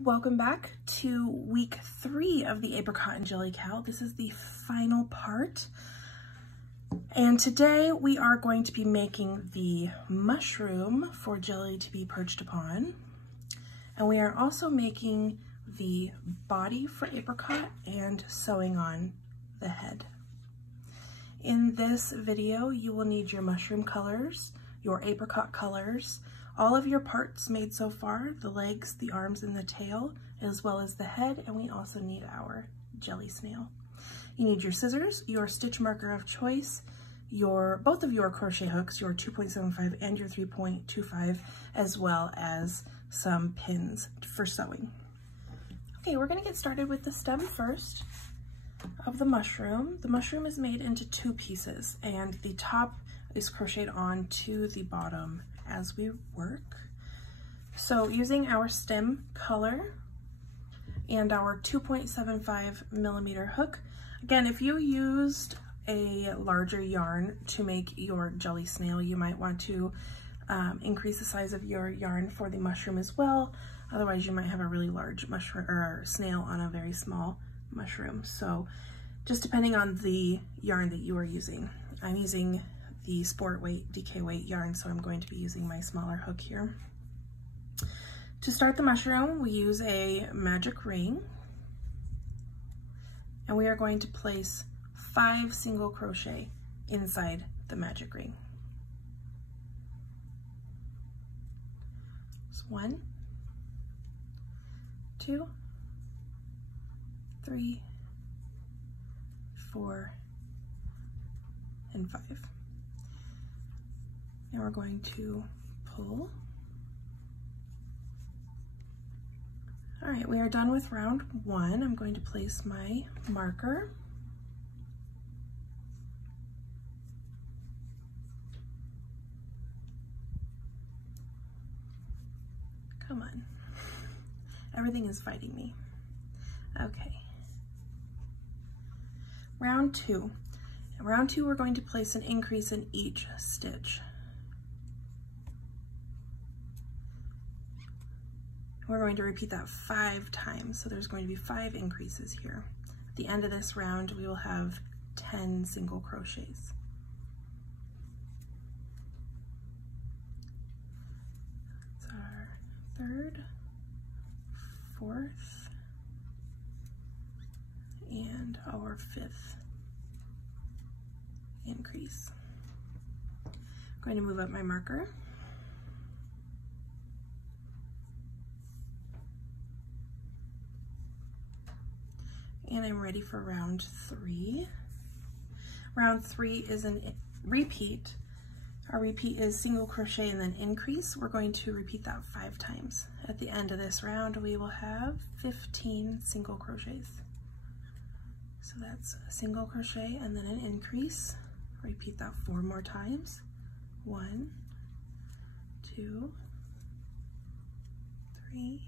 Welcome back to week 3 of the Apricot&Jelly CAL. This is the final part. And today we are going to be making the mushroom for Jelly to be perched upon. And we are also making the body for Apricot and sewing on the head. In this video, you will need your mushroom colors, your apricot colors, all of your parts made so far, the legs, the arms, and the tail, as well as the head, and we also need our jelly snail. You need your scissors, your stitch marker of choice, both of your crochet hooks, your 2.75 and your 3.25, as well as some pins for sewing. Okay, we're gonna get started with the stem first of the mushroom. The mushroom is made into 2 pieces, and the top is crocheted on to the bottom as we work. So using our stem color and our 2.75 millimeter hook, again, if you used a larger yarn to make your jelly snail, you might want to increase the size of your yarn for the mushroom as well. Otherwise, you might have a really large mushroom or snail on a very small mushroom. So just depending on the yarn that you are using. I'm using the sport weight, DK weight yarn, so I'm going to be using my smaller hook here. To start the mushroom, we use a magic ring, and we are going to place 5 single crochet inside the magic ring. So 1, 2, 3, 4, and 5. And we're going to pull. All right, we are done with round 1. I'm going to place my marker. Come on. Everything is fighting me. Okay. Round 2. In round 2, we're going to place an increase in each stitch. We're going to repeat that 5 times, so there's going to be 5 increases here. At the end of this round, we will have 10 single crochets. That's our 3rd, 4th, and our 5th increase. I'm going to move up my marker. And I'm ready for round 3. Round 3 is a repeat. Our repeat is single crochet and then increase. We're going to repeat that 5 times. At the end of this round, we will have 15 single crochets. So that's a single crochet and then an increase. Repeat that 4 more times. 1, 2, 3,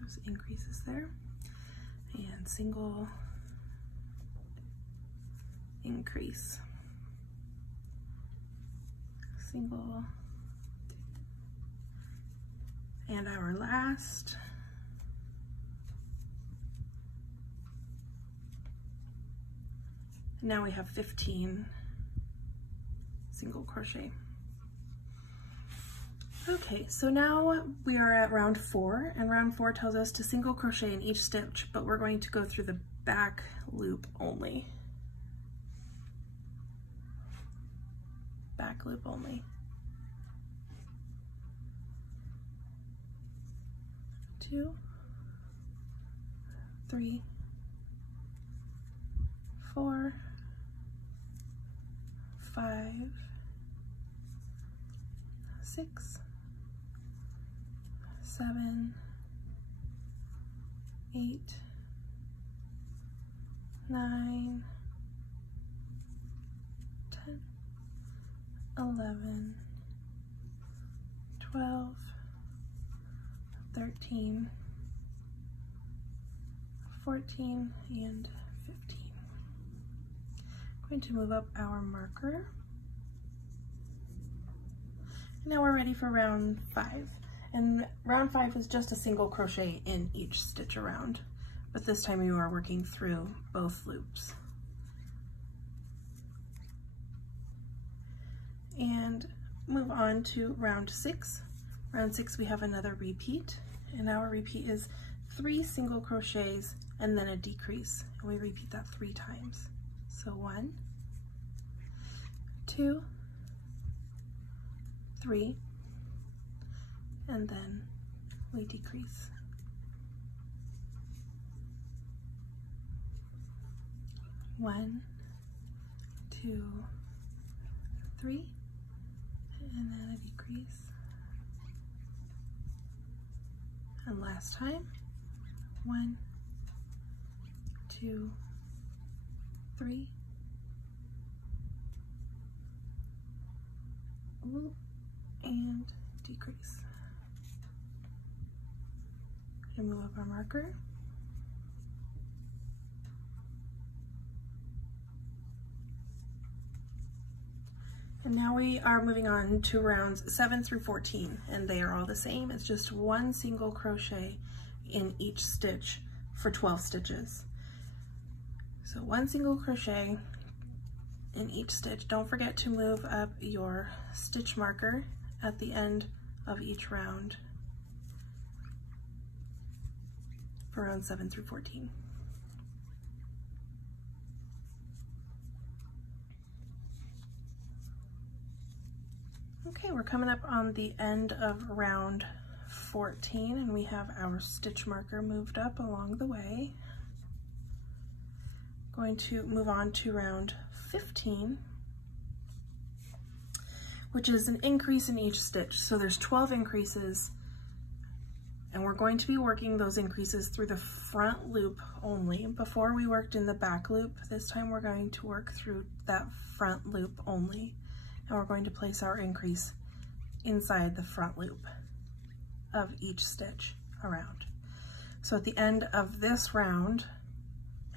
those increases there. And single increase, single, and our last. Now we have 15 single crochet. Okay, so now we are at round 4, and round 4 tells us to single crochet in each stitch, but we're going to go through the back loop only. Back loop only. 2, 3, 4, 5, 6, 7, 8, 9, 10, 11, 12, 13, 14, and 15. I'm going to move up our marker. Now we're ready for round 5. And round 5 is just a single crochet in each stitch around, but this time you are working through both loops. And move on to round 6. Round 6 we have another repeat, and our repeat is 3 single crochets and then a decrease, and we repeat that 3 times. So 1, 2, 3, and then we decrease. 1, 2, 3, and then a decrease. And last time, 1, 2, 3, and decrease. And move up our marker. And now we are moving on to rounds 7 through 14, and they are all the same. It's just 1 single crochet in each stitch for 12 stitches. So 1 single crochet in each stitch. Don't forget to move up your stitch marker at the end of each round for rounds 7 through 14. Okay, we're coming up on the end of round 14, and we have our stitch marker moved up along the way. Going to move on to round 15, which is an increase in each stitch. So there's 12 increases, and we're going to be working those increases through the front loop only. Before we worked in the back loop, this time we're going to work through that front loop only. And we're going to place our increase inside the front loop of each stitch around. So at the end of this round,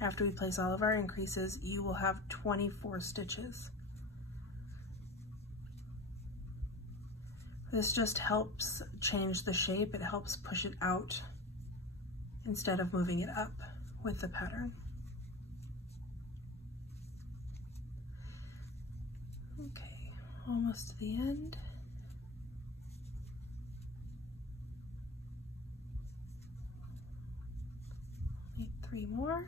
after we place all of our increases, you will have 24 stitches. This just helps change the shape. It helps push it out instead of moving it up with the pattern. Okay. Almost to the end. Need 3 more.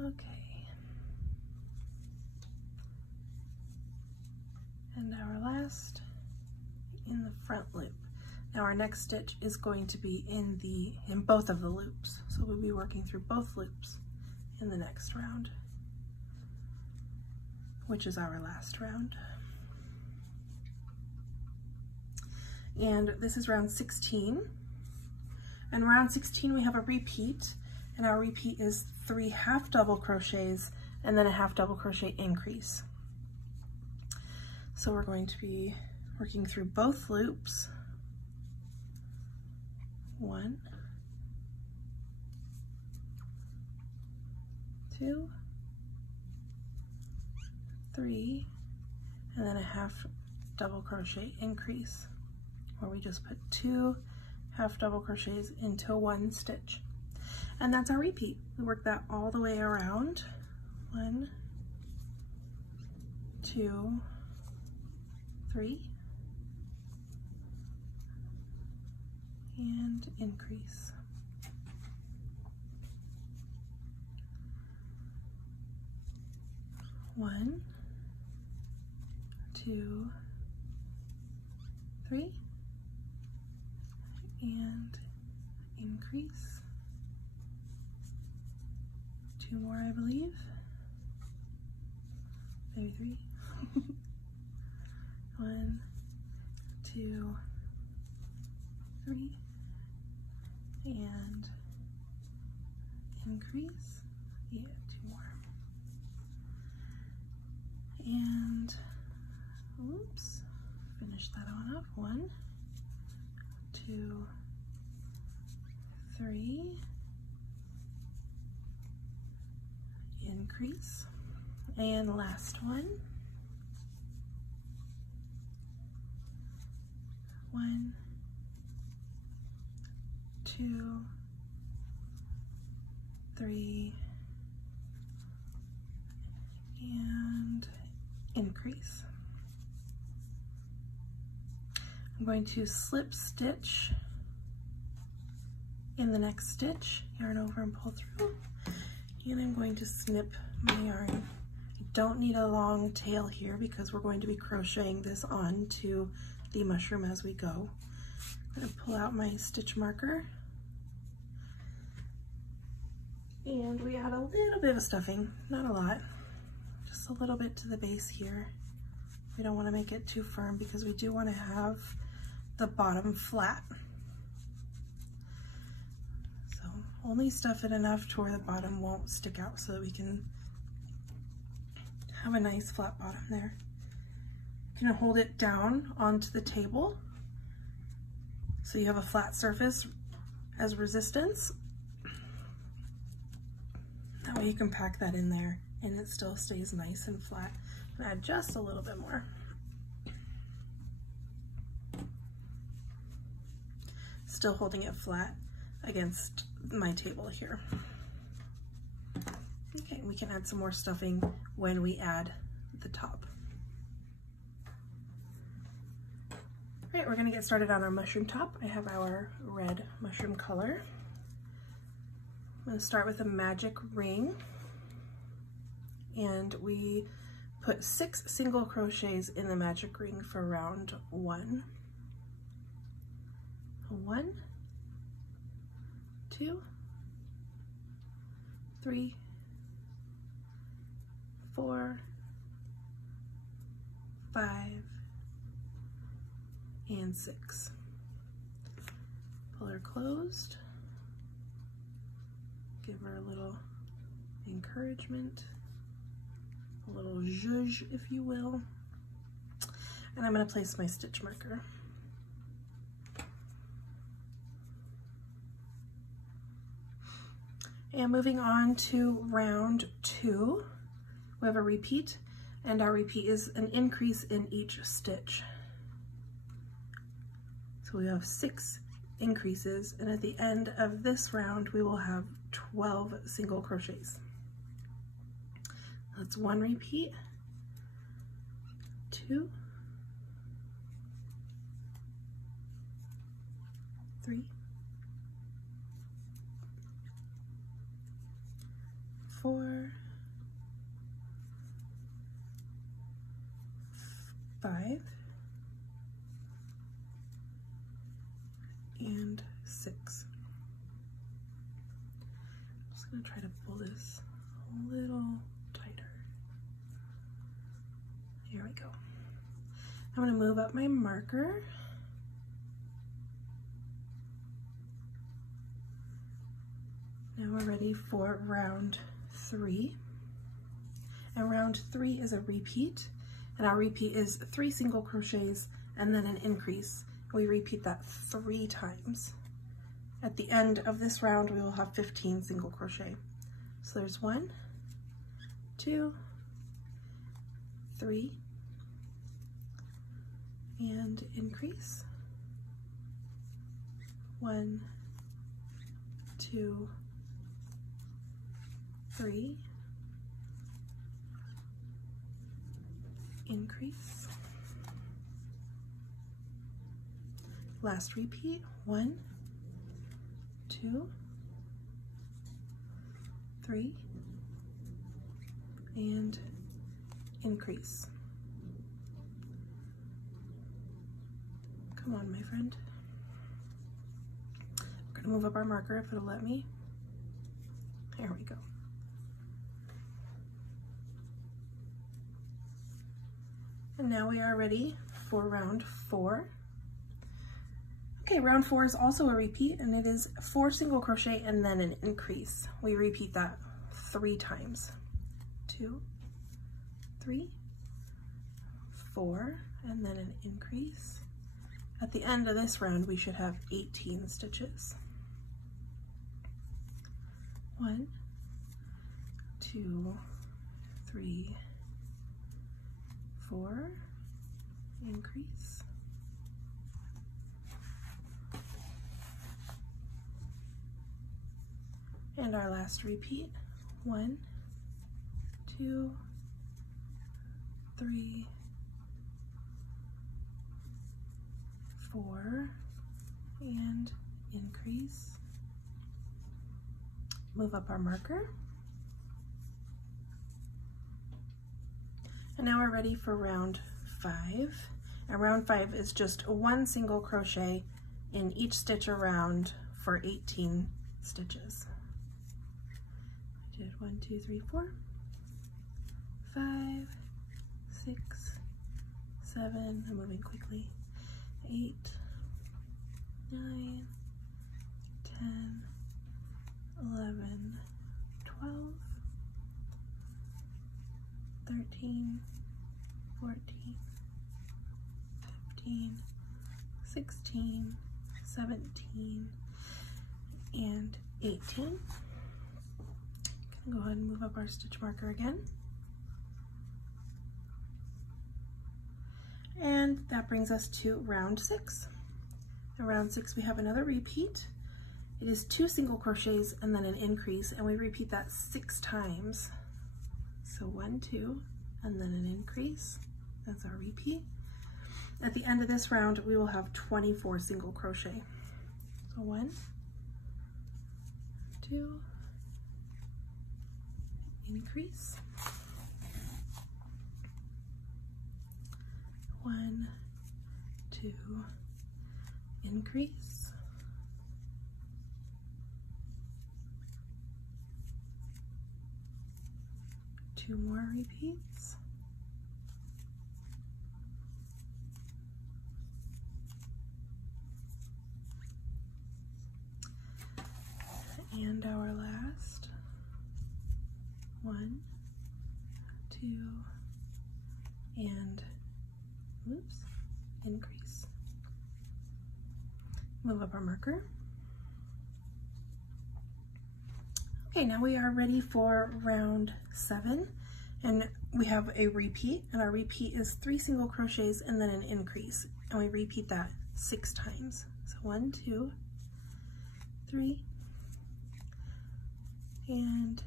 Okay. And our last in the front loop. Now our next stitch is going to be in both of the loops. So we'll be working through both loops in the next round, which is our last round. And this is round 16. And round 16 we have a repeat, and our repeat is 3 half double crochets and then a half double crochet increase. So we're going to be working through both loops. 1, 2, 3, and then a half double crochet increase, where we just put 2 half double crochets into 1 stitch. And that's our repeat. We work that all the way around. 1, 2, 3, and increase. 1, 2, 3, and increase. 2 more, I believe. Maybe 3. 1, 2, 3, and increase. Yeah, 2 more. And oops, finish that on up. 1, 2, 3, increase, and last one. 1, 2, 3, and increase. I'm going to slip stitch in the next stitch, yarn over and pull through, and I'm going to snip my yarn. I don't need a long tail here because we're going to be crocheting this on to the mushroom as we go. I'm going to pull out my stitch marker, and we add a little bit of stuffing, not a lot, just a little bit to the base here. We don't want to make it too firm because we do want to have the bottom flat. So only stuff it enough to where the bottom won't stick out so that we can have a nice flat bottom there. You can hold it down onto the table so you have a flat surface as resistance. That way you can pack that in there and it still stays nice and flat. And add just a little bit more. Still holding it flat against my table here. Okay, we can add some more stuffing when we add the top. All right, we're gonna get started on our mushroom top. I have our red mushroom color. I'm gonna start with a magic ring, and we put 6 single crochets in the magic ring for round 1. 1, 2, 3, 4, 5, and 6. Pull her closed. Give her a little encouragement, a little zhuzh, if you will. And I'm going to place my stitch marker. And moving on to round 2, we have a repeat, and our repeat is an increase in each stitch. So we have 6 increases, and at the end of this round, we will have 12 single crochets. That's 1 repeat, 2, 3, 4, 5, and 6. I'm just going to try to pull this a little tighter. Here we go. I'm going to move up my marker. Now we're ready for round 3. And round 3 is a repeat, and our repeat is 3 single crochets and then an increase. We repeat that 3 times. At the end of this round, we will have 15 single crochet. So there's 1, 2, 3, and increase. 1, 2, 3, increase. Last repeat, 1, 2, 3, and increase. Come on, my friend. We're gonna move up our marker if it'll let me. There we go. And now we are ready for round 4. Okay, round 4 is also a repeat, and it is 4 single crochet and then an increase. We repeat that 3 times. 2, 3, 4, and then an increase. At the end of this round, we should have 18 stitches. 1, 2, 3, 4, increase. And our last repeat, 1, 2, 3, 4, and increase. Move up our marker. And now we're ready for round 5. And round 5 is just one single crochet in each stitch around for 18 stitches. I did 1, 2, 3, 4, 5, 6, 7, I'm moving quickly, 8, 9, 10, 11, 12, 13, 14, 15, 16, 17, and 18. Gonna go ahead and move up our stitch marker again. And that brings us to round 6. In round 6 we have another repeat. It is 2 single crochets and then an increase, and we repeat that 6 times. So 1, 2, and then an increase. That's our repeat. At the end of this round, we will have 24 single crochet. So 1, 2, increase. 1, 2, increase. 2 more repeats. And our last 1, 2, and oops, increase. Move up our marker. Okay, now we are ready for round 7, and we have a repeat, and our repeat is 3 single crochets and then an increase, and we repeat that 6 times. So 1, 2, 3, and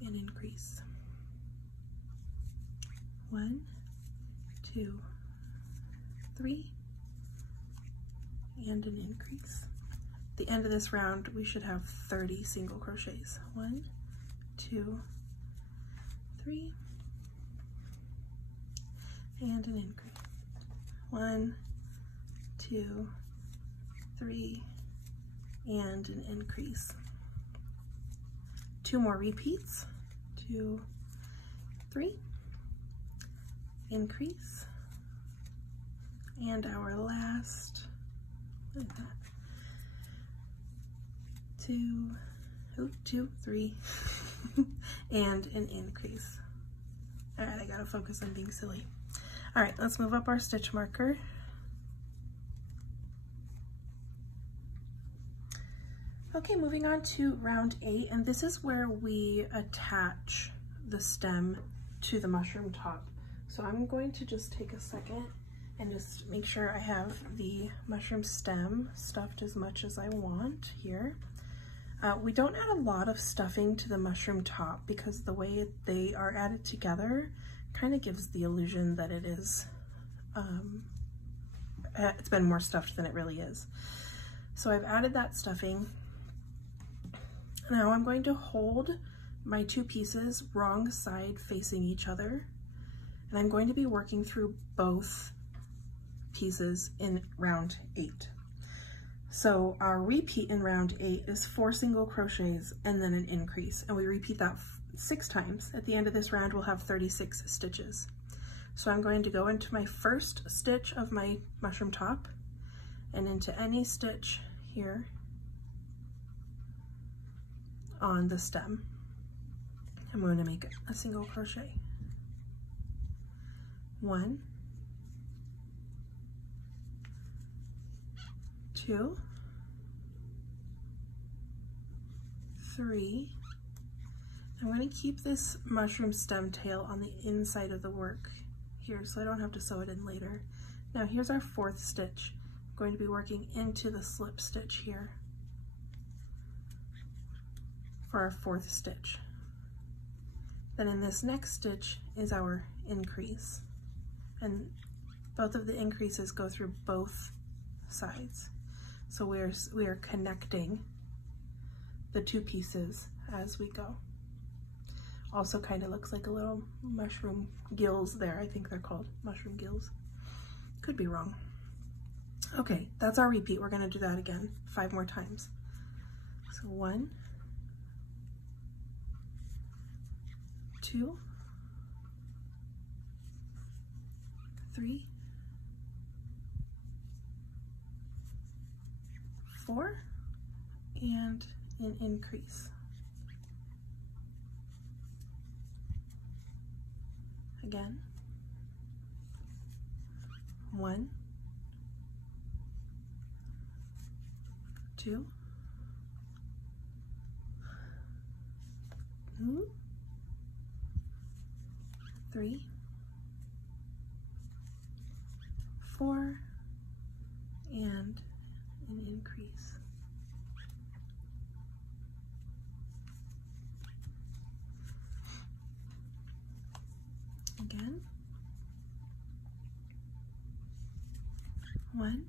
an increase. 1, 2, 3, and an increase. At the end of this round, we should have 30 single crochets. 1, 2, 3, and an increase. 1, 2, 3, and an increase. 2 more repeats. 2, 3, increase, and our last, what is that? 2, 3, and an increase. All right, I gotta focus on being silly. All right, let's move up our stitch marker. Okay, moving on to round 8, and this is where we attach the stem to the mushroom top. So I'm going to just take a second and just make sure I have the mushroom stem stuffed as much as I want here. We don't add a lot of stuffing to the mushroom top because the way they are added together kind of gives the illusion that it is, it's been more stuffed than it really is. So I've added that stuffing. Now I'm going to hold my 2 pieces wrong side facing each other, and I'm going to be working through both pieces in round 8. So our repeat in round 8 is 4 single crochets and then an increase, and we repeat that 6 times. At the end of this round, we'll have 36 stitches. So I'm going to go into my first stitch of my mushroom top and into any stitch here on the stem. I'm going to make a single crochet. 1, 2, 3. I'm going to keep this mushroom stem tail on the inside of the work here so I don't have to sew it in later. Now here's our 4th stitch. I'm going to be working into the slip stitch here. for our 4th stitch. Then in this next stitch is our increase, and both of the increases go through both sides. So we are connecting the 2 pieces as we go. Also kind of looks like a little mushroom gills there. I think they're called mushroom gills. Could be wrong. Okay, that's our repeat. We're going to do that again 5 more times. So 1, 2, 3, 4, and an increase. Again. 1, 2, 3, 4, and an increase. Again. 1,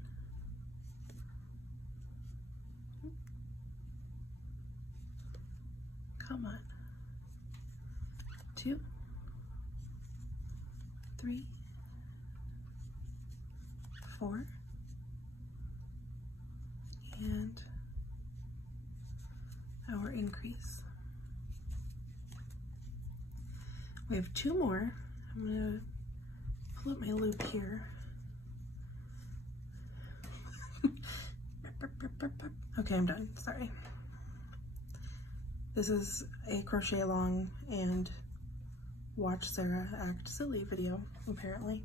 2, 3, 4, and our increase. We have 2 more. I'm going to pull up my loop here. Okay, I'm done. Sorry. This is a crochet-along and watch Sarah act silly video, apparently.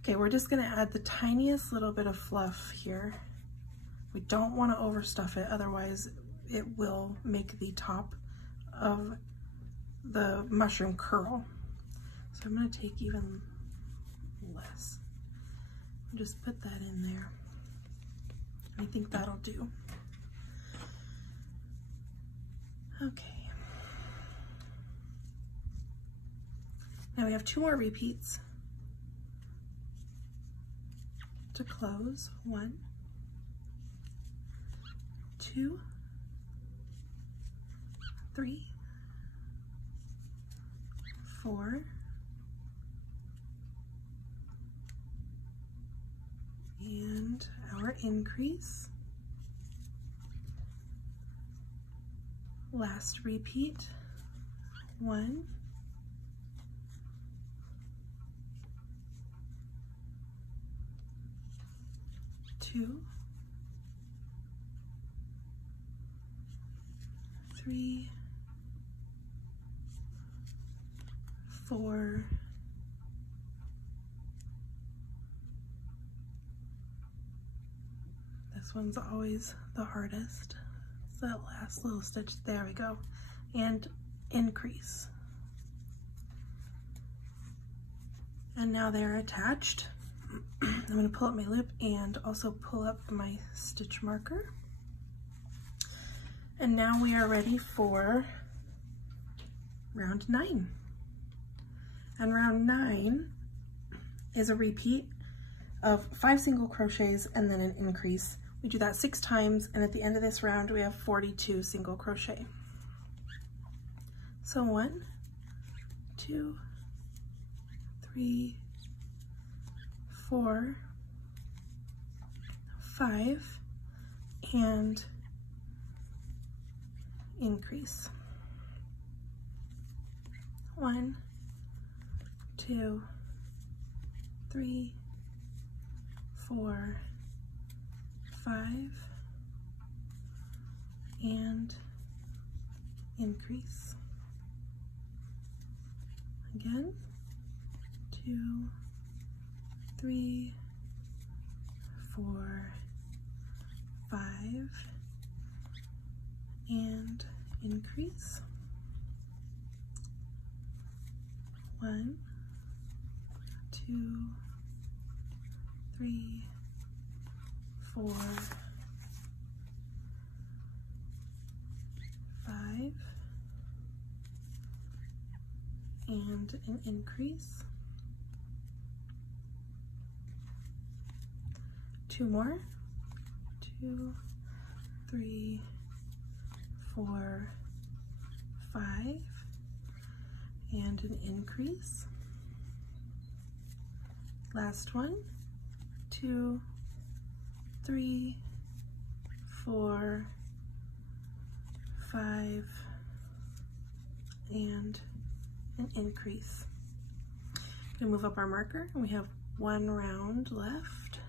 Okay, we're just gonna add the tiniest little bit of fluff here. We don't want to overstuff it, otherwise it will make the top of the mushroom curl. So I'm gonna take even less. Just put that in there. I think that'll do. Okay. Now we have 2 more repeats to close. 1, 2, 3, 4, and our increase. Last repeat. 1, 2, 3, 4, this one's always the hardest. It's that last little stitch. There we go. And increase. And now they're attached. I'm going to pull up my loop and also pull up my stitch marker. And now we are ready for round 9. And round 9 is a repeat of 5 single crochets and then an increase. We do that 6 times, and at the end of this round we have 42 single crochet. So 1, 2, 3, 4, 5, and increase. 1, 2, 3, 4, 5, and increase. Again, 2, 3, 4, 5, and increase. 1, 2, 3, 4, 5, and an increase. 2 more. 2, 3, 4, 5, and an increase. Last one. 2, 3, 4, 5, and an increase. I'm gonna move up our marker, and we have 1 round left.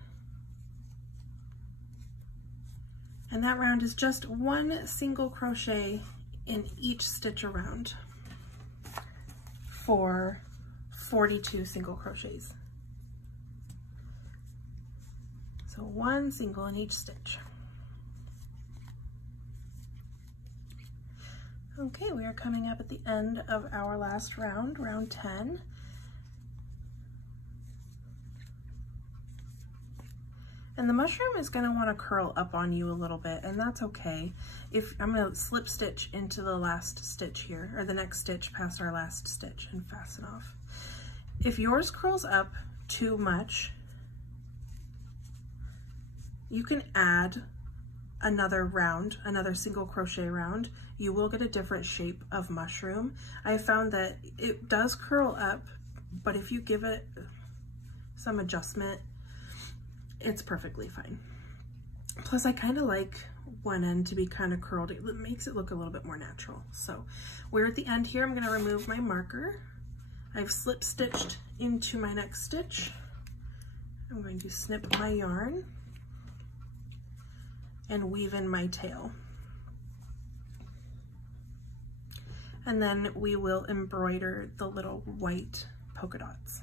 And that round is just 1 single crochet in each stitch around for 42 single crochets. So 1 single in each stitch. Okay, we are coming up at the end of our last round, round 10. And the mushroom is going to want to curl up on you a little bit, and that's okay. If I'm going to slip stitch into the last stitch here, or the next stitch past our last stitch, and fasten off. If yours curls up too much, you can add another round, another single crochet round. You will get a different shape of mushroom. I found that it does curl up, but if you give it some adjustment, it's perfectly fine. Plus, I kind of like one end to be kind of curled. It makes it look a little bit more natural. So we're at the end here. I'm going to remove my marker. I've slip stitched into my next stitch. I'm going to snip my yarn and weave in my tail. And then we will embroider the little white polka dots.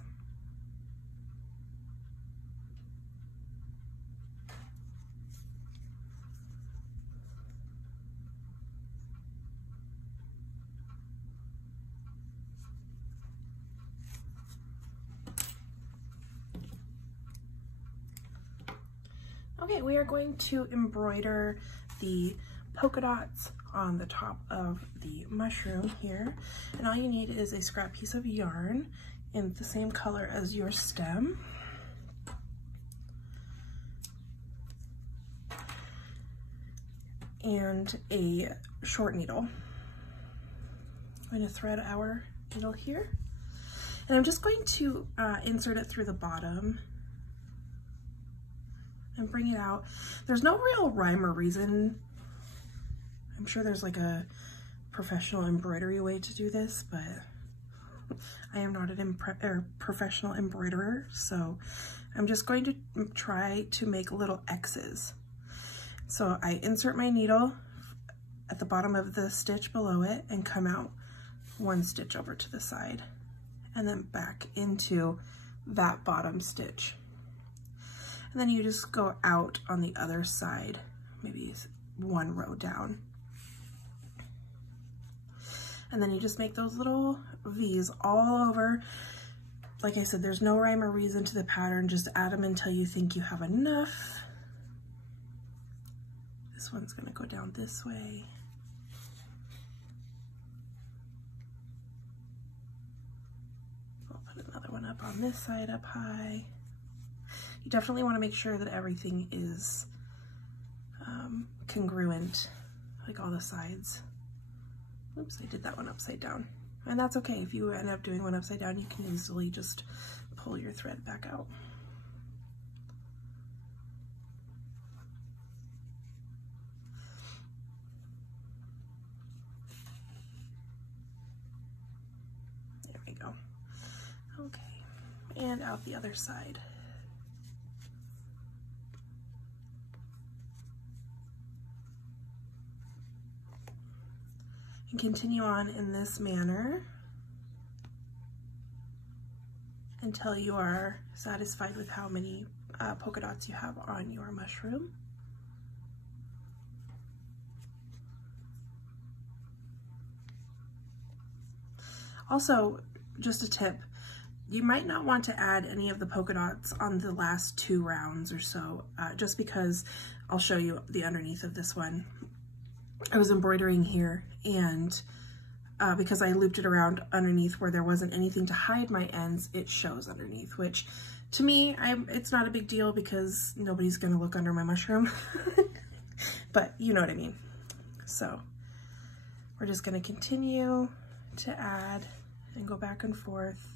Okay, we are going to embroider the polka dots on the top of the mushroom here. And all you need is a scrap piece of yarn in the same color as your stem. And a short needle. I'm going to thread our needle here. And I'm just going to insert it through the bottom and bring it out. There's no real rhyme or reason. I'm sure there's like a professional embroidery way to do this, but I am not a professional embroiderer, so I'm just going to try to make little X's. So I insert my needle at the bottom of the stitch below it and come out 1 stitch over to the side and then back into that bottom stitch. And then you just go out on the other side, maybe 1 row down. And then you just make those little V's all over. Like I said, there's no rhyme or reason to the pattern. Just add them until you think you have enough. This one's gonna go down this way. I'll put another one up on this side up high. You definitely want to make sure that everything is congruent, like all the sides. Oops, I did that one upside down. And that's okay. If you end up doing one upside down, you can easily just pull your thread back out. There we go. Okay, and out the other side. And continue on in this manner until you are satisfied with how many polka dots you have on your mushroom. Also, just a tip, you might not want to add any of the polka dots on the last 2 rounds or so, just because I'll show you the underneath of this one. I was embroidering here and because I looped it around underneath where there wasn't anything to hide my ends, it shows underneath, which to me, it's not a big deal because nobody's gonna look under my mushroom, but you know what I mean. So we're just gonna continue to add and go back and forth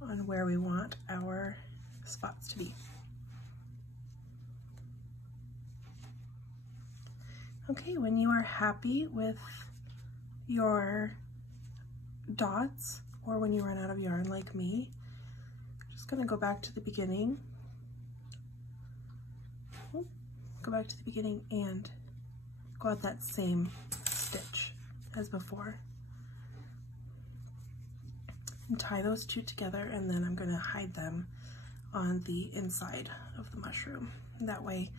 on where we want our spots to be. Okay, when you are happy with your dots, or when you run out of yarn like me, I'm just gonna go back to the beginning. Go back to the beginning and go out that same stitch as before. And tie those two together, and then I'm gonna hide them on the inside of the mushroom. That way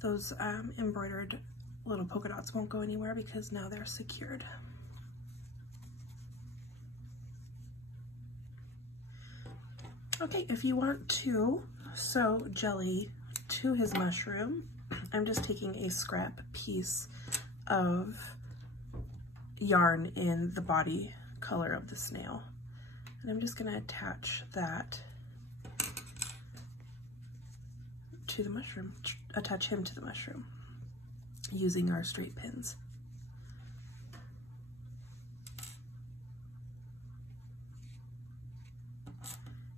those embroidered little polka dots won't go anywhere because now they're secured. Okay, if you want to sew jelly to his mushroom, I'm just taking a scrap piece of yarn in the body color of the snail, and I'm just going to attach that to the mushroom, attach him to the mushroom using our straight pins.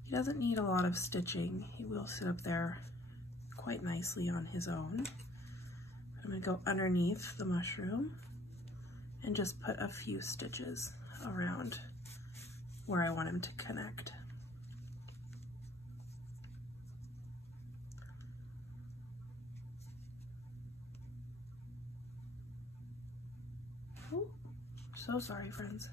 He doesn't need a lot of stitching. He will sit up there quite nicely on his own. I'm going to go underneath the mushroom and just put a few stitches around where I want him to connect. Ooh, so sorry, friends.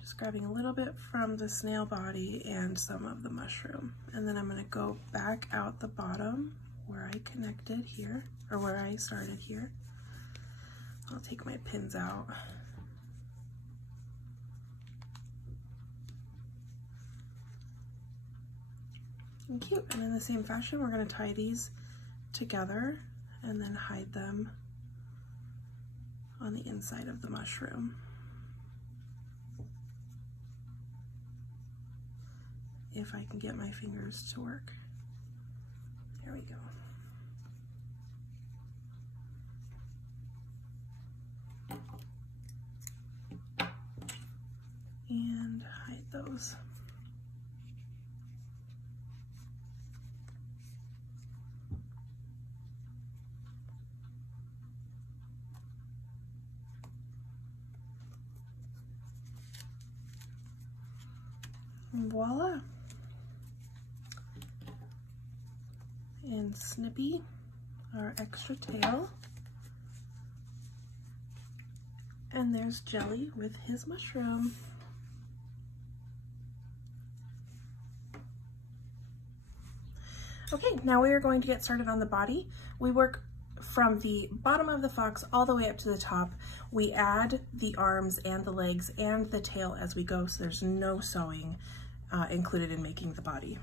Just grabbing a little bit from the snail body and some of the mushroom. And then I'm going to go back out the bottom where I connected here, or where I started here. I'll take my pins out. And cute. And in the same fashion, we're going to tie these together and then hide them on the inside of the mushroom. If I can get my fingers to work. There we go. And hide those. And voila. And Snippy, our extra tail. And there's Jelly with his mushroom. Okay, now we are going to get started on the body. We work from the bottom of the fox all the way up to the top. We add the arms and the legs and the tail as we go, so there's no sewing included in making the body.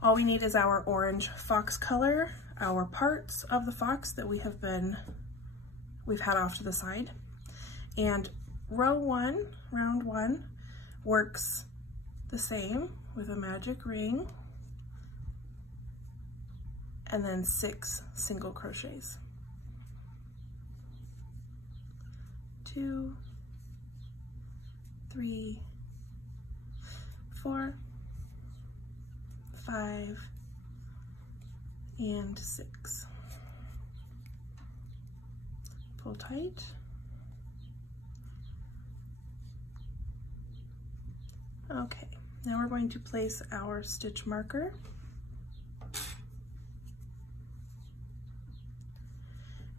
All we need is our orange fox color, our parts of the fox that we've had off to the side. And round one works the same with a magic ring and then 6 single crochets. 2, 3, 4, 5, and 6. Pull tight. Okay, now we're going to place our stitch marker.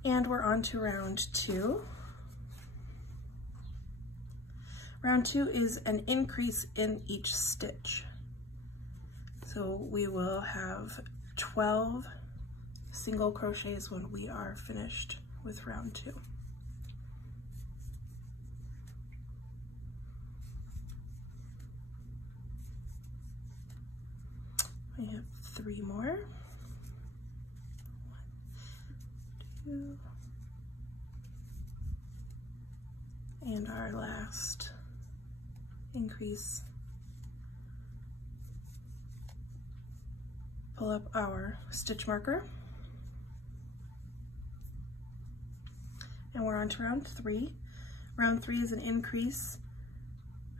And we're on to round 2. Round 2 is an increase in each stitch. So we will have 12 single crochets when we are finished with round 2. I have 3 more. 1, 2, and our last increase. Pull up our stitch marker, and we're on to round 3. Round 3 is an increase,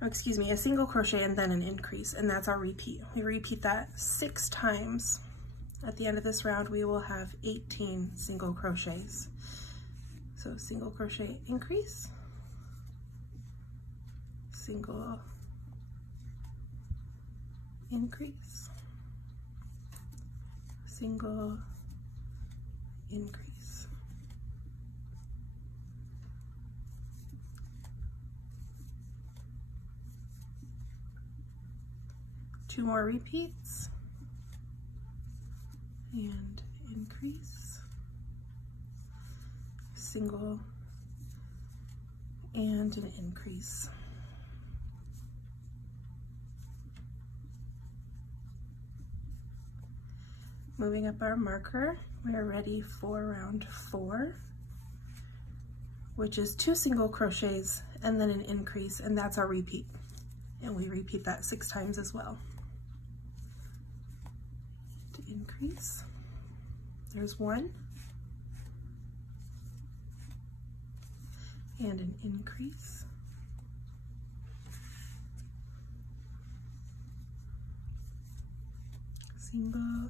oh, excuse me, a single crochet and then an increase, and that's our repeat. We repeat that 6 times. At the end of this round, we will have 18 single crochets. So single crochet increase, single increase, single increase. Two more repeats and increase, single and an increase. Moving up our marker, we are ready for round 4, which is 2 single crochets and then an increase, and that's our repeat. And we repeat that 6 times as well. To increase, there's 1, and an increase, single,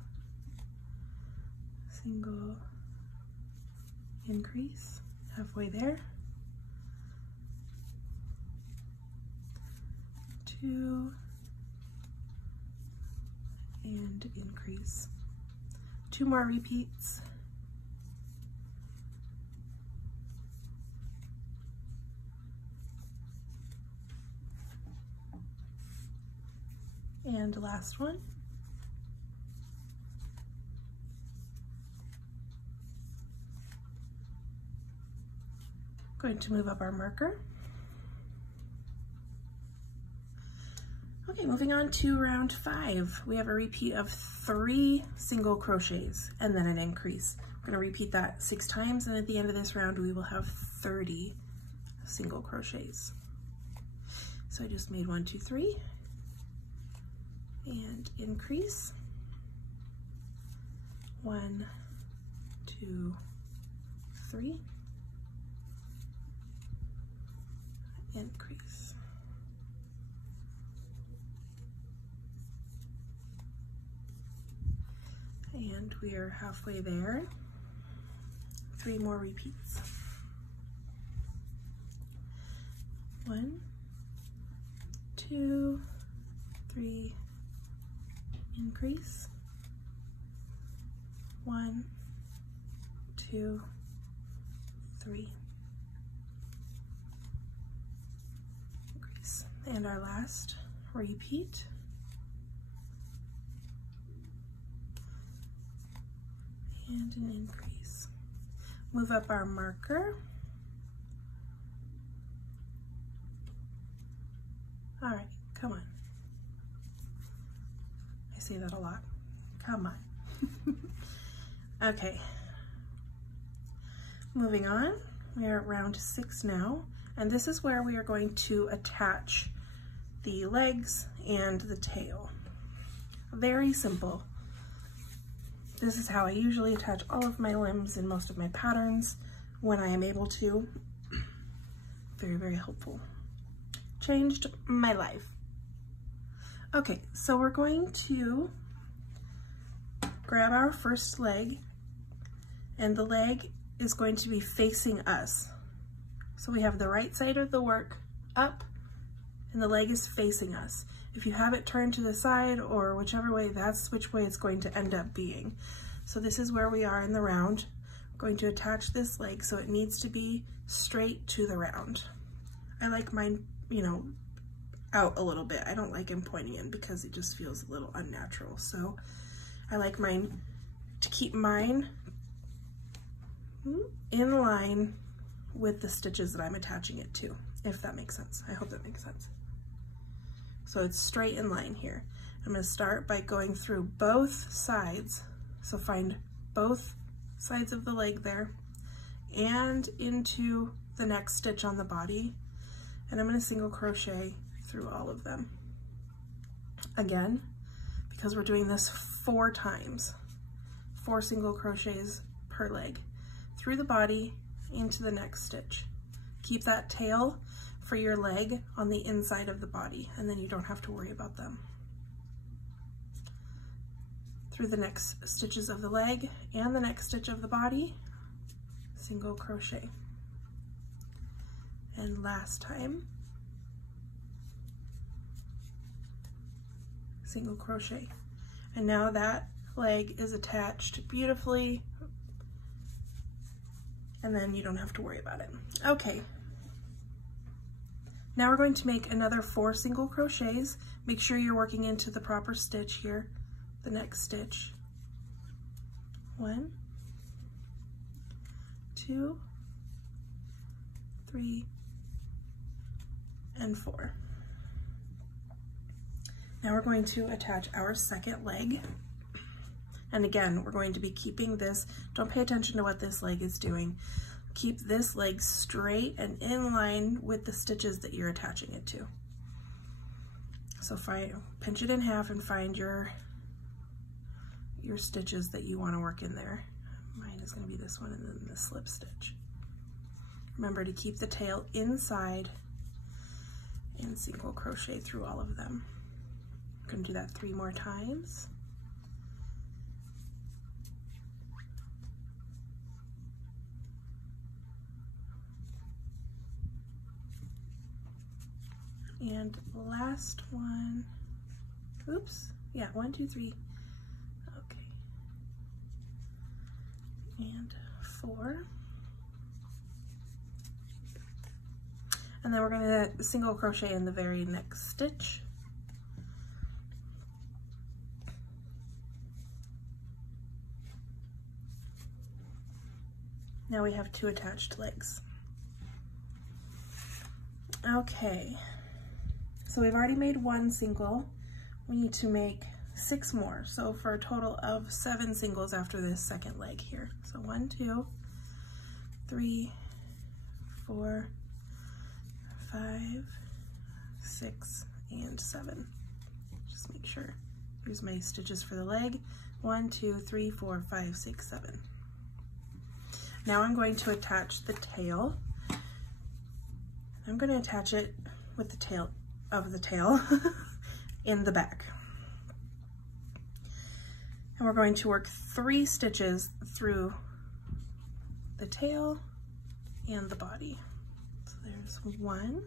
single, increase, halfway there, 2, and increase. 2 more repeats, and last one. Going to move up our marker. Okay, moving on to round 5. We have a repeat of 3 single crochets and then an increase. We're going to repeat that 6 times, and at the end of this round we will have 30 single crochets. So I just made 1, 2, 3, and increase, 1, 2, 3, increase. And we are halfway there. 3 more repeats. 1, 2, 3, increase. 1, 2, 3. Increase. And our last repeat. And an increase. Move up our marker. All right, come on. I say that a lot. Come on. Okay. Moving on, we are at round 6 now, and this is where we are going to attach the legs and the tail. Very simple. This is how I usually attach all of my limbs in most of my patterns when I am able to. Very, very helpful. Changed my life. Okay, so we're going to grab our first leg, and the leg is going to be facing us. So we have the right side of the work up, and the leg is facing us. If you have it turned to the side or whichever way, that's which way it's going to end up being. So this is where we are in the round. I'm going to attach this leg so it needs to be straight to the round. I like mine, you know, out a little bit. I don't like him pointing in because it just feels a little unnatural. So I like mine to keep mine in line with the stitches that I'm attaching it to, if that makes sense. I hope that makes sense. So it's straight in line here. I'm going to start by going through both sides. So find both sides of the leg there and into the next stitch on the body. And I'm going to single crochet through all of them. Again, because we're doing this 4 times, 4 single crochets per leg, through the body into the next stitch. Keep that tail for your leg on the inside of the body, and then you don't have to worry about them. Through the next stitches of the leg and the next stitch of the body, single crochet. And last time, single crochet. And now that leg is attached beautifully, and then you don't have to worry about it. Okay, now we're going to make another 4 single crochets. Make sure you're working into the proper stitch here, the next stitch. 1, 2, 3, and 4. Now we're going to attach our second leg. And again, we're going to be keeping this, don't pay attention to what this leg is doing. Keep this leg straight and in line with the stitches that you're attaching it to. So pinch it in half and find your stitches that you want to work in there. Mine is going to be this one and then the slip stitch. Remember to keep the tail inside and single crochet through all of them. I'm going to do that 3 more times. And last one, oops, yeah, 1, 2, 3, okay, and 4. And then we're going to single crochet in the very next stitch. Now we have 2 attached legs. Okay, so we've already made 1 single. We need to make 6 more, so for a total of 7 singles after this second leg here. So 1, 2, 3, 4, 5, 6, and 7. Just make sure. Here's my stitches for the leg. 1, 2, 3, 4, 5, 6, 7. Now I'm going to attach the tail. I'm going to attach it with the tail of the tail in the back. And we're going to work 3 stitches through the tail and the body. So there's 1,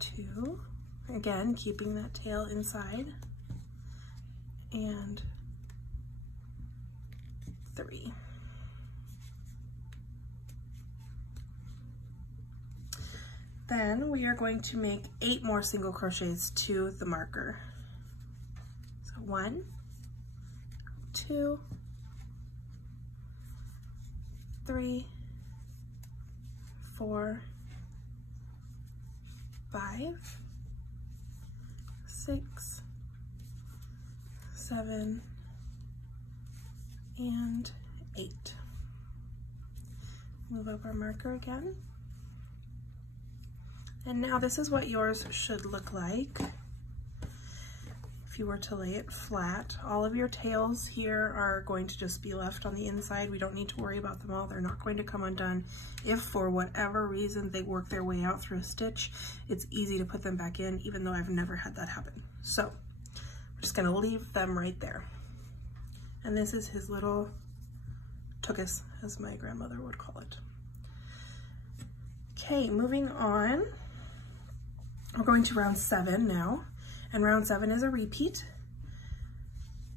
2, again keeping that tail inside, and 3. Then we are going to make 8 more single crochets to the marker. So 1, 2, 3, 4, 5, 6, 7, and 8. Move up our marker again. And now this is what yours should look like if you were to lay it flat. All of your tails here are going to just be left on the inside. We don't need to worry about them all. They're not going to come undone. If for whatever reason they work their way out through a stitch, it's easy to put them back in, even though I've never had that happen. So I'm just gonna leave them right there. And this is his little tuchus, as my grandmother would call it. Okay, moving on. We're going to round 7 now, and round 7 is a repeat.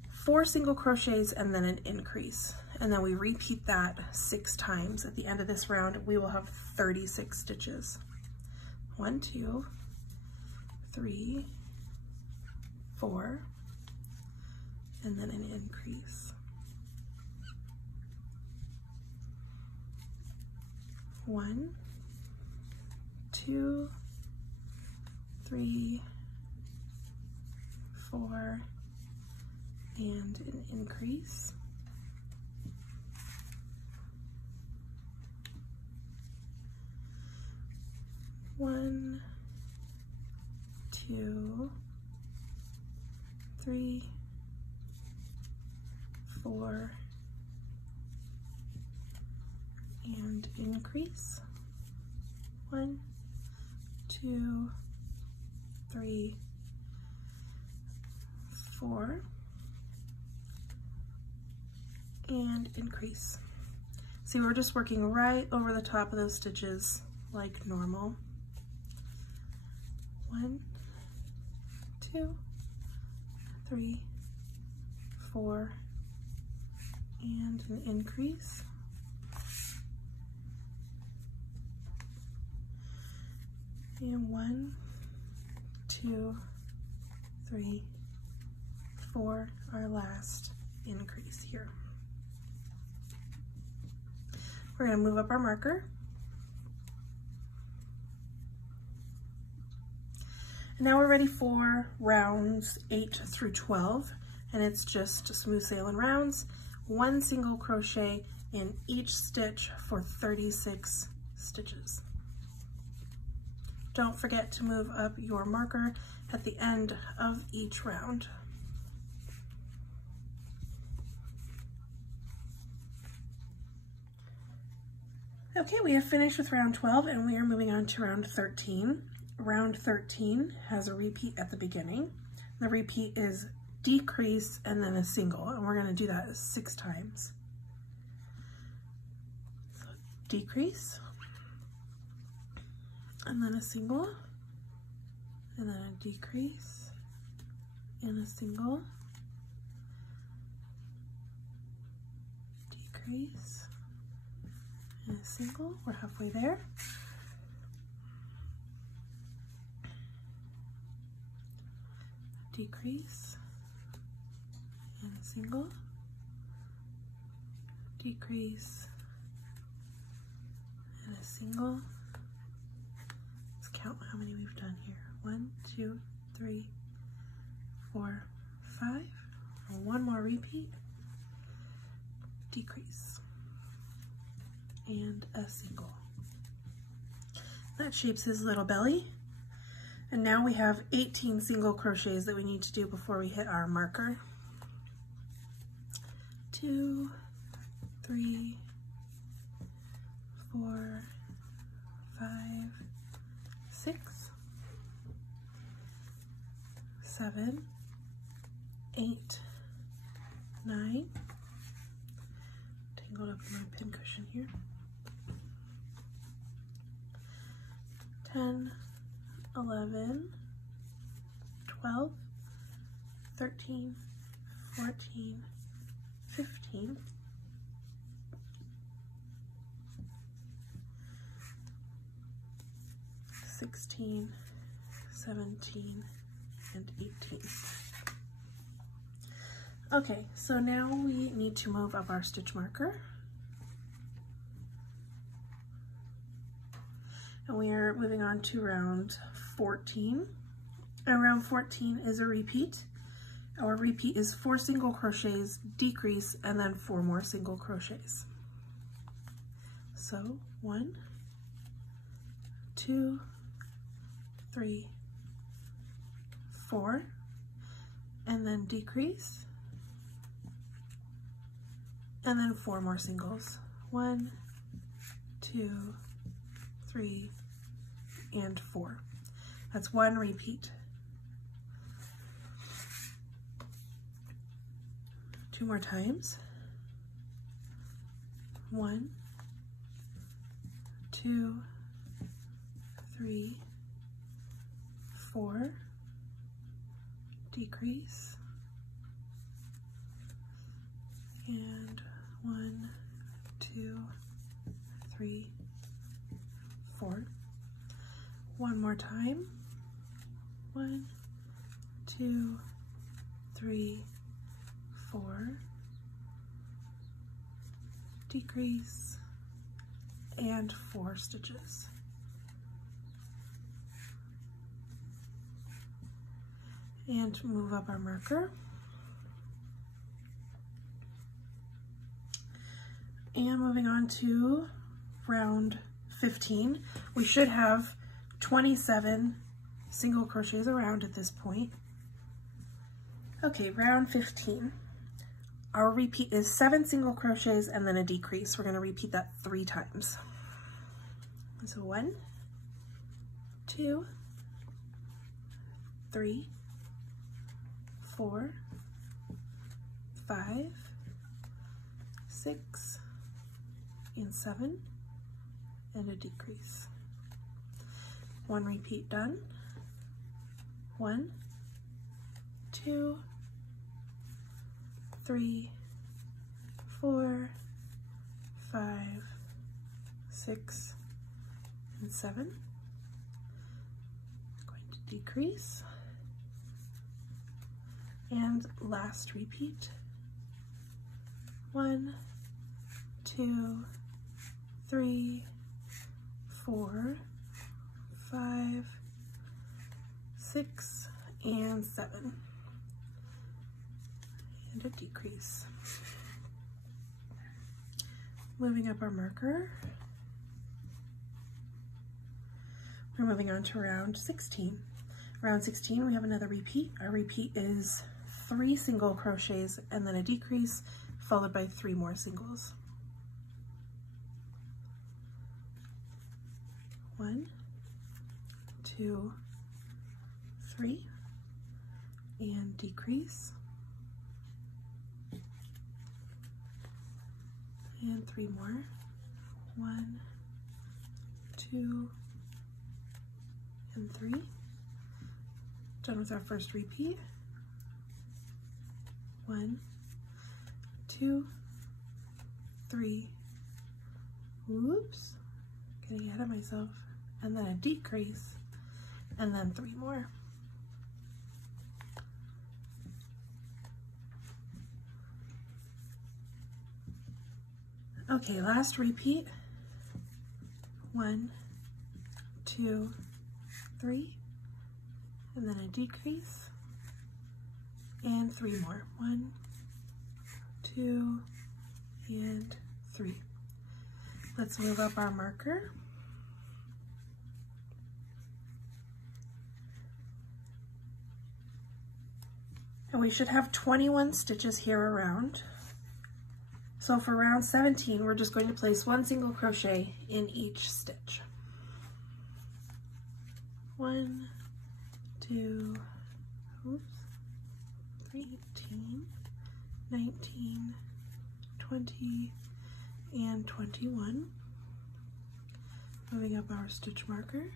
4 single crochets and then an increase. And then we repeat that 6 times. At the end of this round, we will have 36 stitches. 1, 2, 3, 4, and then an increase. 1, 2, 3, 4, and an increase. 1, 2, 3, 4, and increase. 1, 2, 3, 4, and increase. See, we're just working right over the top of those stitches like normal. 1, 2, 3, 4, and an increase. And 1, 2, 3, 4, our last increase here. We're going to move up our marker. And now we're ready for rounds 8 through 12, and it's just smooth sailing rounds, 1 single crochet in each stitch for 36 stitches. Don't forget to move up your marker at the end of each round. Okay, we have finished with round 12 and we are moving on to round 13. Round 13 has a repeat at the beginning. The repeat is decrease and then a single, and we're going to do that 6 times. So decrease, and then a single, and then a decrease, and a single, decrease, and a single. We're halfway there. Decrease, and a single, decrease, and a single. Let's count how many we've done here. 1, 2, 3, 4, 5. And 1 more repeat, decrease, and a single. That shapes his little belly. And now we have 18 single crochets that we need to do before we hit our marker. 2, 3, 4, 5, 6, 7, 8, 9. Tangled up in my pin cushion here. 10, 11, 12, 13, 14, 15, 16, 17, and 18. Okay, so now we need to move up our stitch marker. And we are moving on to round 14. And round 14 is a repeat. Our repeat is 4 single crochets, decrease, and then 4 more single crochets. So 1, 2, 3, 4, and then decrease, and then 4 more singles. 1, 2, 3, and 4. That's 1 repeat. 2 more times. 1, 2, 3, 4, decrease, and 1, 2, 3, 4. 1 more time. 1, 2, 3, 4, decrease, and 4 stitches. and move up our marker. And moving on to round 15, we should have 27 single crochets around at this point. Okay, round 15. Our repeat is 7 single crochets and then a decrease. We're going to repeat that 3 times. So 1, 2, 3, 4, 5, 6, and 7, and a decrease. 1 repeat done. 1, 2, 3, 4, 5, 6, and 7. Going to decrease. And last repeat. 1, 2, 3, 4, 5, 6, and 7. And a decrease. Moving up our marker. We're moving on to round 16. Round 16, we have another repeat. Our repeat is 3 single crochets and then a decrease, followed by 3 more singles. 1, 2, 3, and decrease. And 3 more. 1, 2, and 3. Done with our first repeat. 1, 2, 3. Whoops, getting ahead of myself. And then a decrease, and then 3 more. Okay, last repeat. 1, 2, 3, and then a decrease, and 3 more. 1, 2, and 3. Let's move up our marker. And we should have 21 stitches here around. So for round 17, we're just going to place 1 single crochet in each stitch. 1, 2, oops, 18, 19, 20, and 21. Moving up our stitch marker.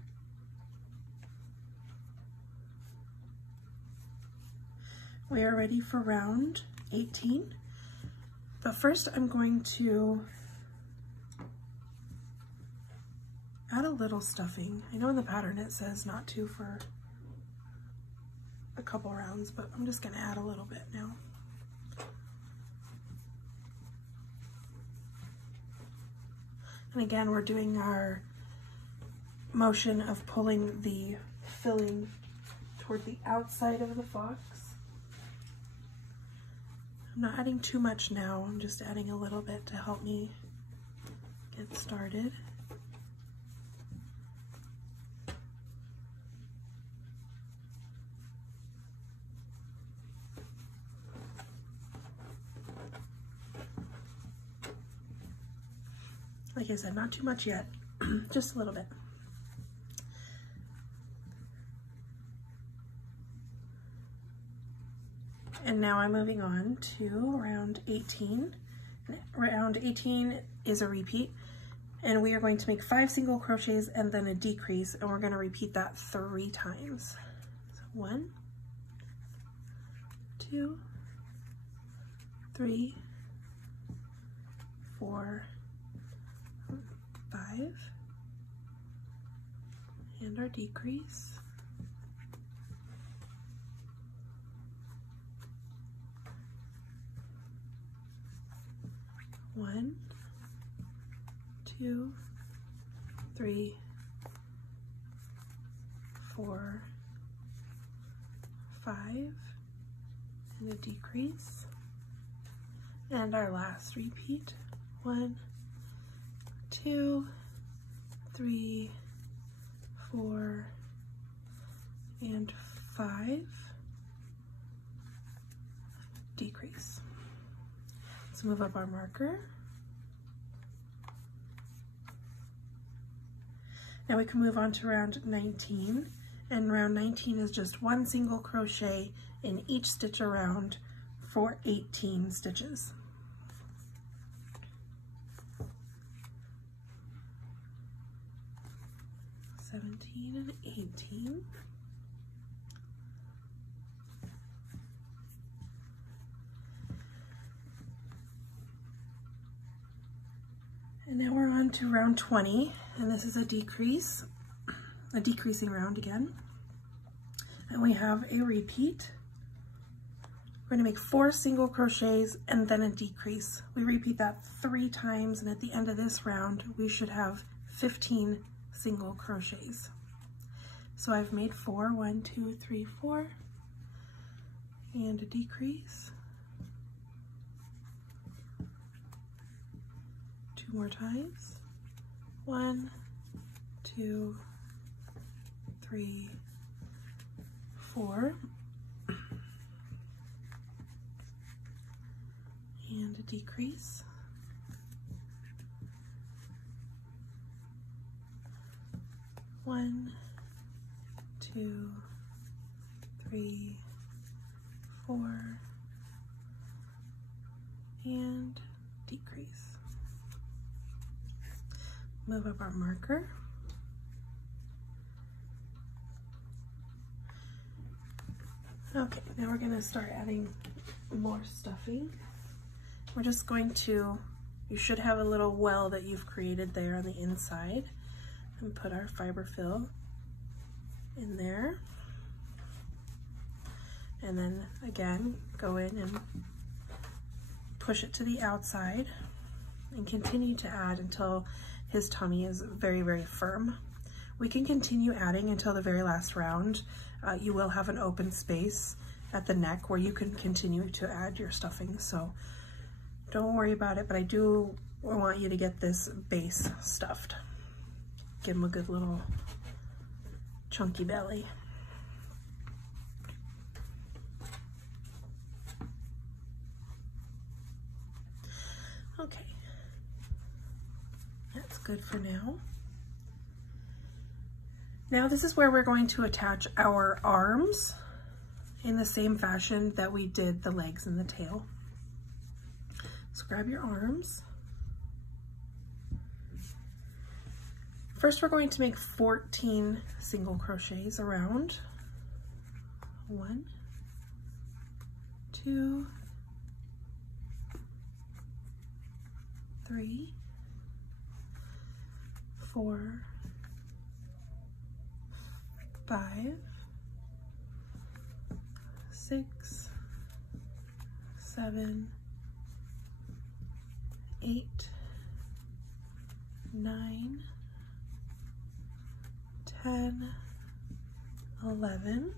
We are ready for round 18, but first I'm going to add a little stuffing. I know in the pattern it says not to for a couple rounds, but I'm just going to add a little bit now. And again, we're doing our motion of pulling the filling toward the outside of the fox. I'm not adding too much now, I'm just adding a little bit to help me get started. Like I said, not too much yet, just a little bit. And now I'm moving on to round 18. Round 18 is a repeat, and we are going to make 5 single crochets and then a decrease, and we're going to repeat that 3 times. So 1, 2, 3, 4, 5, and our decrease. 1, 2, 3, 4, 5 and a decrease, and our last repeat, 1, 2, 3, 4, and 5, decrease. Let's move up our marker. Now we can move on to round 19, and round 19 is just one single crochet in each stitch around for 18 stitches. And 18. And now we're on to round 20, and this is a decreasing round again. And we have a repeat. We're going to make 4 single crochets and then a decrease. We repeat that 3 times, and at the end of this round, we should have 15 single crochets. So I've made 4, 1, 2, 3, 4, and a decrease. 2 more times. 1, 2, 3, 4, and a decrease. 1, 2, 3, 4, and decrease. Move up our marker. Okay, now we're going to start adding more stuffing. We're just going to, you should have a little well that you've created there on the inside, and put our fiber fill in there. And then again, go in and push it to the outside and continue to add until his tummy is very, very firm. We can continue adding until the very last round. You will have an open space at the neck where you can continue to add your stuffing, so don't worry about it, but I want you to get this base stuffed. Give him a good little chunky belly. Okay, that's good for now. Now this is where we're going to attach our arms in the same fashion that we did the legs and the tail. So grab your arms. First, we're going to make 14 single crochets around. 1, 2, 3, 4, 5, 6, 7, 8, 9, 10, 11,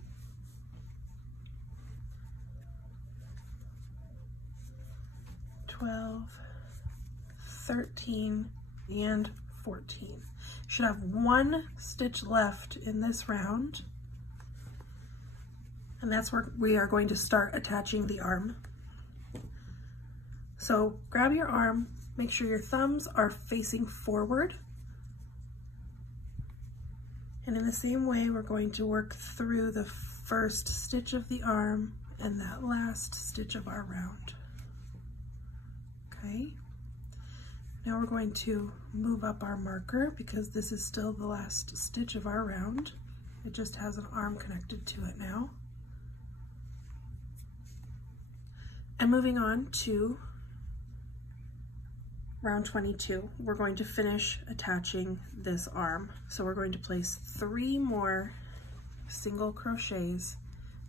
12, 13, and 14. You should have 1 stitch left in this round, and that's where we are going to start attaching the arm. So grab your arm, make sure your thumbs are facing forward. And in the same way, we're going to work through the first stitch of the arm and that last stitch of our round. Okay. Now we're going to move up our marker because this is still the last stitch of our round. It just has an arm connected to it now. And moving on to round 22, we're going to finish attaching this arm. So we're going to place 3 more single crochets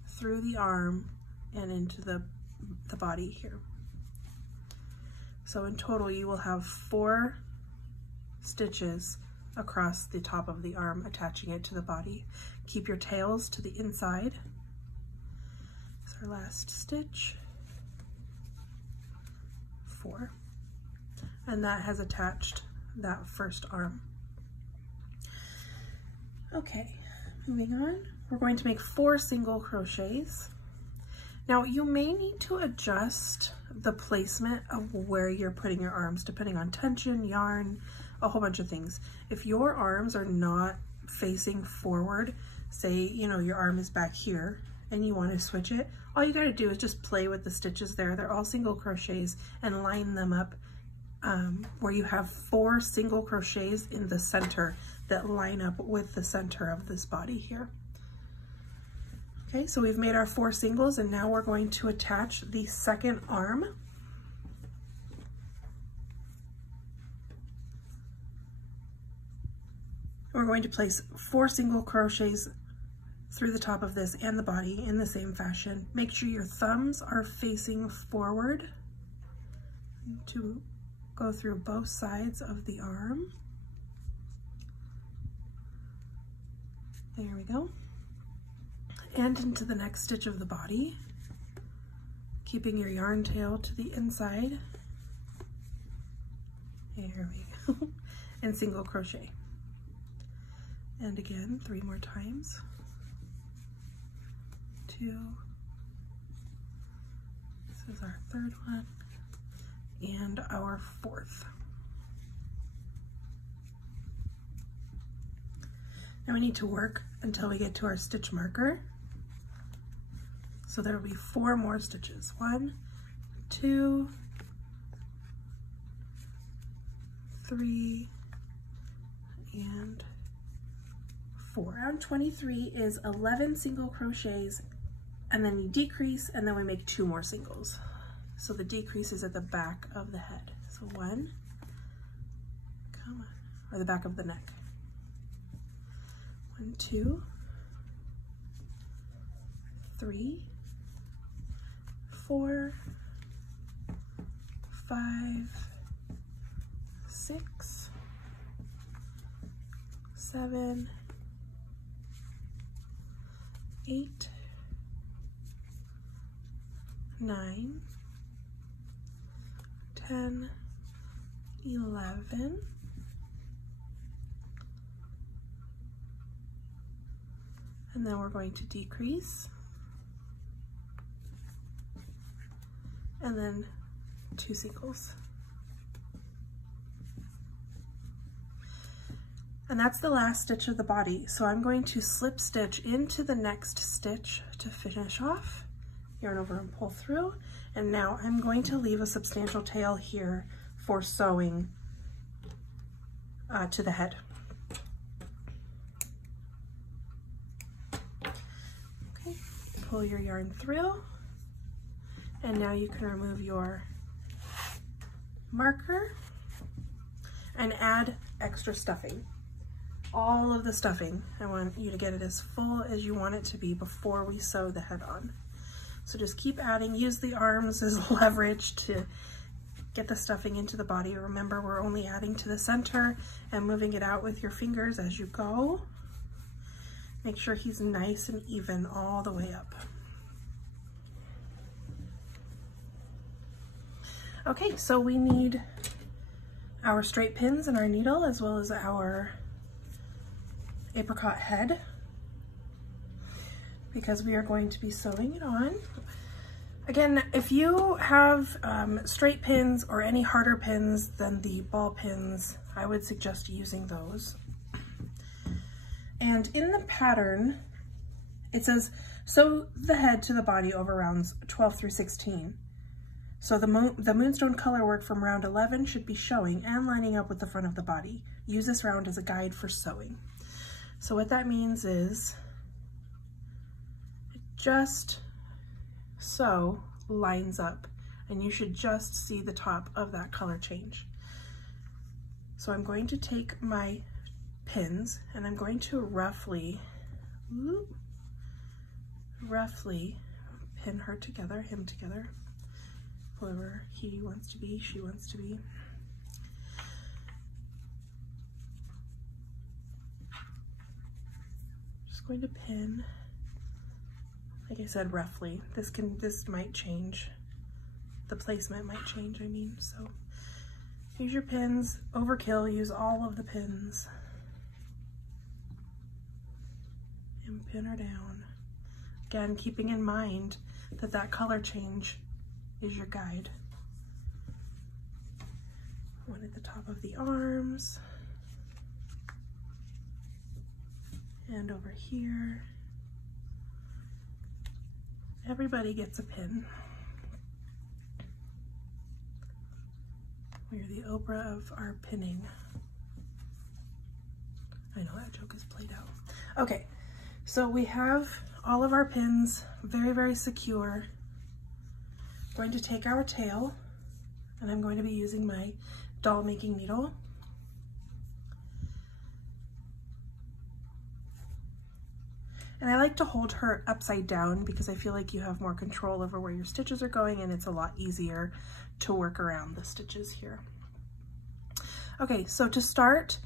through the arm and into the body here. So in total, you will have 4 stitches across the top of the arm, attaching it to the body. Keep your tails to the inside our last stitch, 4, and that has attached that first arm. Okay, moving on, we're going to make 4 single crochets. Now you may need to adjust the placement of where you're putting your arms depending on tension, yarn, a whole bunch of things. If your arms are not facing forward, say, you know, your arm is back here and you want to switch it, all you got to do is just play with the stitches there. They're all single crochets, and line them up where you have 4 single crochets in the center that line up with the center of this body here. Okay, so we've made our 4 singles, and now we're going to attach the second arm. We're going to place 4 single crochets through the top of this and the body in the same fashion. Make sure your thumbs are facing forward to go through both sides of the arm. There we go. And into the next stitch of the body, keeping your yarn tail to the inside. There we go. And single crochet. And again, 3 more times. 2. This is our 3rd one. And our 4th. Now we need to work until we get to our stitch marker. So there will be 4 more stitches. 1, 2, 3, and 4. Round 23 is 11 single crochets, and then you decrease, and then we make 2 more singles. So the decrease is at the back of the head. So 1, come on, or the back of the neck. 1, 2, 3, 4, 5, 6, 7, 8, 9, 10, 11, and then we're going to decrease, and then 2 singles. And that's the last stitch of the body. So I'm going to slip stitch into the next stitch to finish off, yarn over and pull through. And now I'm going to leave a substantial tail here for sewing to the head. Okay, pull your yarn through, and now you can remove your marker and add extra stuffing. All of the stuffing, I want you to get it as full as you want it to be before we sew the head on. So just keep adding, use the arms as leverage to get the stuffing into the body. Remember, we're only adding to the center and moving it out with your fingers as you go. Make sure he's nice and even all the way up. Okay, so we need our straight pins and our needle, as well as our apricot head, because we are going to be sewing it on. Again, if you have straight pins or any harder pins than the ball pins, I would suggest using those. And in the pattern, it says, sew the head to the body over rounds 12 through 16. So the moonstone color work from round 11 should be showing and lining up with the front of the body. Use this round as a guide for sewing. So what that means is just so lines up, and you should just see the top of that color change. So I'm going to take my pins and I'm going to roughly pin her together, him together, whoever he wants to be, she wants to be. Just going to pin like I said, roughly. This might change. The placement might change, I mean, so use your pins. Overkill, use all of the pins. And pin her down. Again, keeping in mind that that color change is your guide. One at the top of the arms. And over here. Everybody gets a pin. We're the Oprah of our pinning. I know that joke is played out. Okay, so we have all of our pins very, very secure. I'm going to take our tail, and I'm going to be using my doll making needle. And I like to hold her upside down because I feel like you have more control over where your stitches are going, and it's a lot easier to work around the stitches here. Okay, so to start,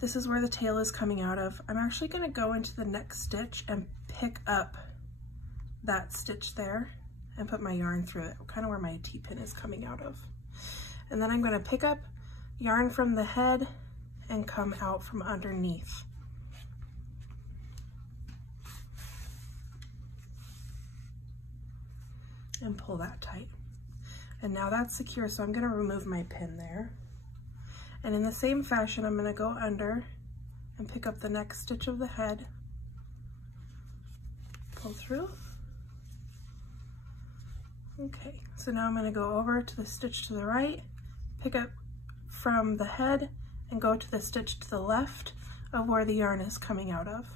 this is where the tail is coming out of. I'm actually going to go into the next stitch and pick up that stitch there and put my yarn through it, kind of where my T-pin is coming out of. And then I'm going to pick up yarn from the head and come out from underneath. And pull that tight. And now that's secure, so I'm going to remove my pin there. And in the same fashion, I'm going to go under and pick up the next stitch of the head, pull through. Okay, so now I'm going to go over to the stitch to the right, pick up from the head, and go to the stitch to the left of where the yarn is coming out of.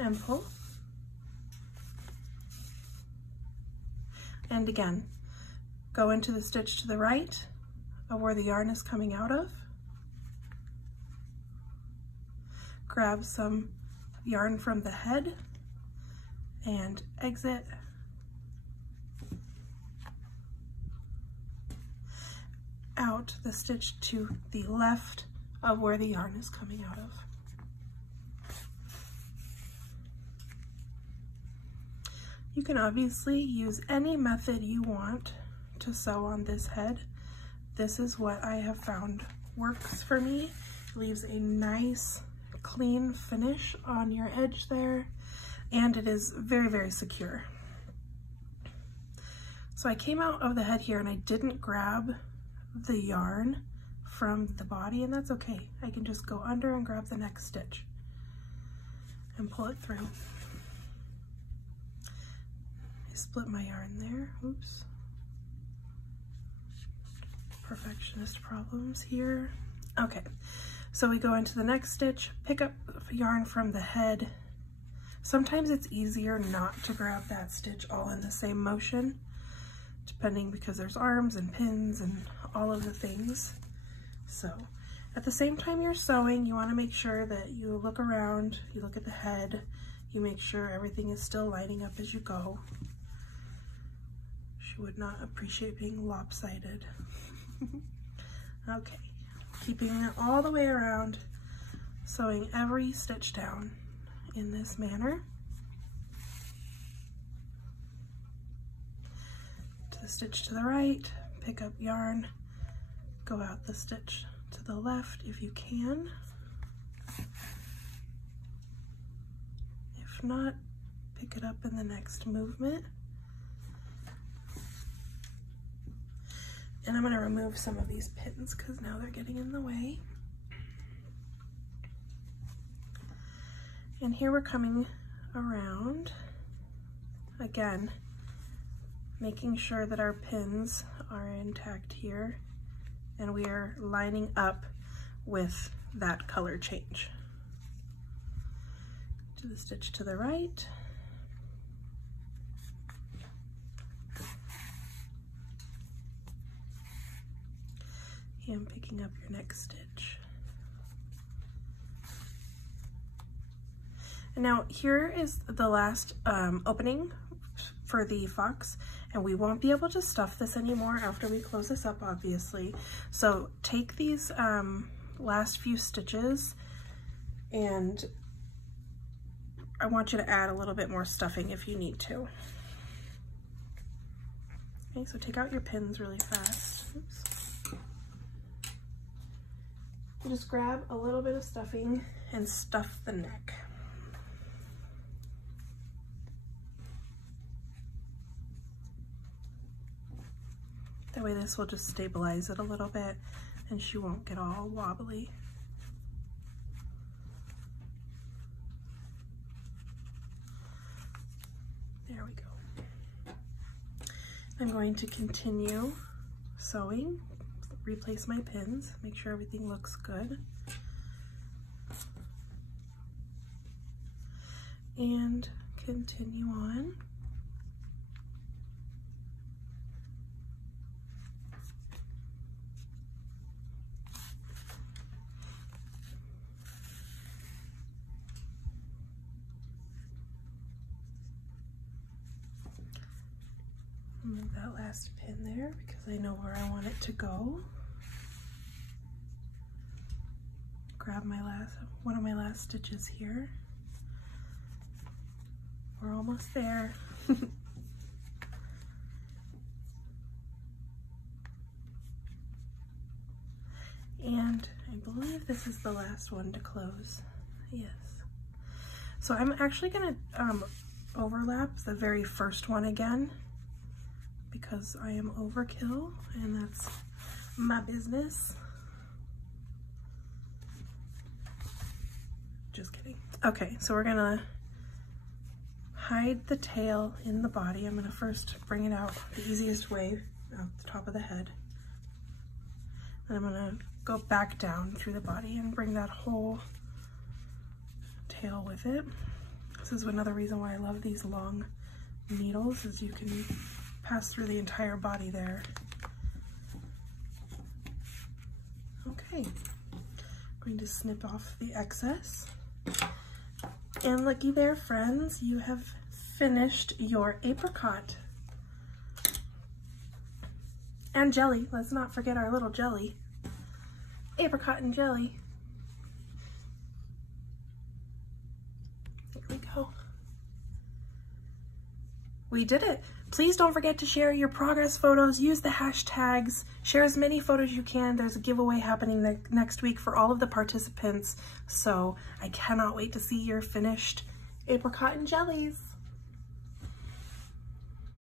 And pull. And again, go into the stitch to the right of where the yarn is coming out of. Grab some yarn from the head and exit. Out the stitch to the left of where the yarn is coming out of. You can obviously use any method you want to sew on this head. This is what I have found works for me. It leaves a nice, clean finish on your edge there, and it is very, very secure. So I came out of the head here and I didn't grab the yarn from the body, and that's okay. I can just go under and grab the next stitch and pull it through. Split my yarn there, oops. Perfectionist problems here. Okay, so we go into the next stitch, pick up yarn from the head. Sometimes it's easier not to grab that stitch all in the same motion, depending because there's arms and pins and all of the things. So at the same time you're sewing, you want to make sure that you look around, you look at the head, you make sure everything is still lining up as you go. She would not appreciate being lopsided. Okay, keeping it all the way around, sewing every stitch down in this manner. To the stitch to the right, pick up yarn, go out the stitch to the left if you can. If not, pick it up in the next movement. And I'm going to remove some of these pins because now they're getting in the way. And here we're coming around, again, making sure that our pins are intact here and we are lining up with that color change. To the stitch to the right. And picking up your next stitch. And now here is the last opening for the fox, and we won't be able to stuff this anymore after we close this up, obviously. So take these last few stitches and I want you to add a little bit more stuffing if you need to. Okay, so take out your pins really fast. Oops. You just grab a little bit of stuffing and stuff the neck. That way this will just stabilize it a little bit and she won't get all wobbly. There we go. I'm going to continue sewing, replace my pins, make sure everything looks good. And continue on. Move that last pin there because I know where I want it to go. Grab one of my last stitches here. We're almost there. And I believe this is the last one to close. Yes. So I'm actually gonna overlap the very first one again, because I am overkill and that's my business. Just kidding. Okay, so we're gonna hide the tail in the body. I'm gonna first bring it out the easiest way, out the top of the head. Then I'm gonna go back down through the body and bring that whole tail with it. This is another reason why I love these long needles, is you can pass through the entire body there. Okay, I'm going to snip off the excess. And looky there, friends, you have finished your apricot. And jelly, let's not forget our little jelly. Apricot and jelly. There we go. We did it. Please don't forget to share your progress photos, use the hashtags, share as many photos you can. There's a giveaway happening next week for all of the participants, so I cannot wait to see your finished apricot and jellies.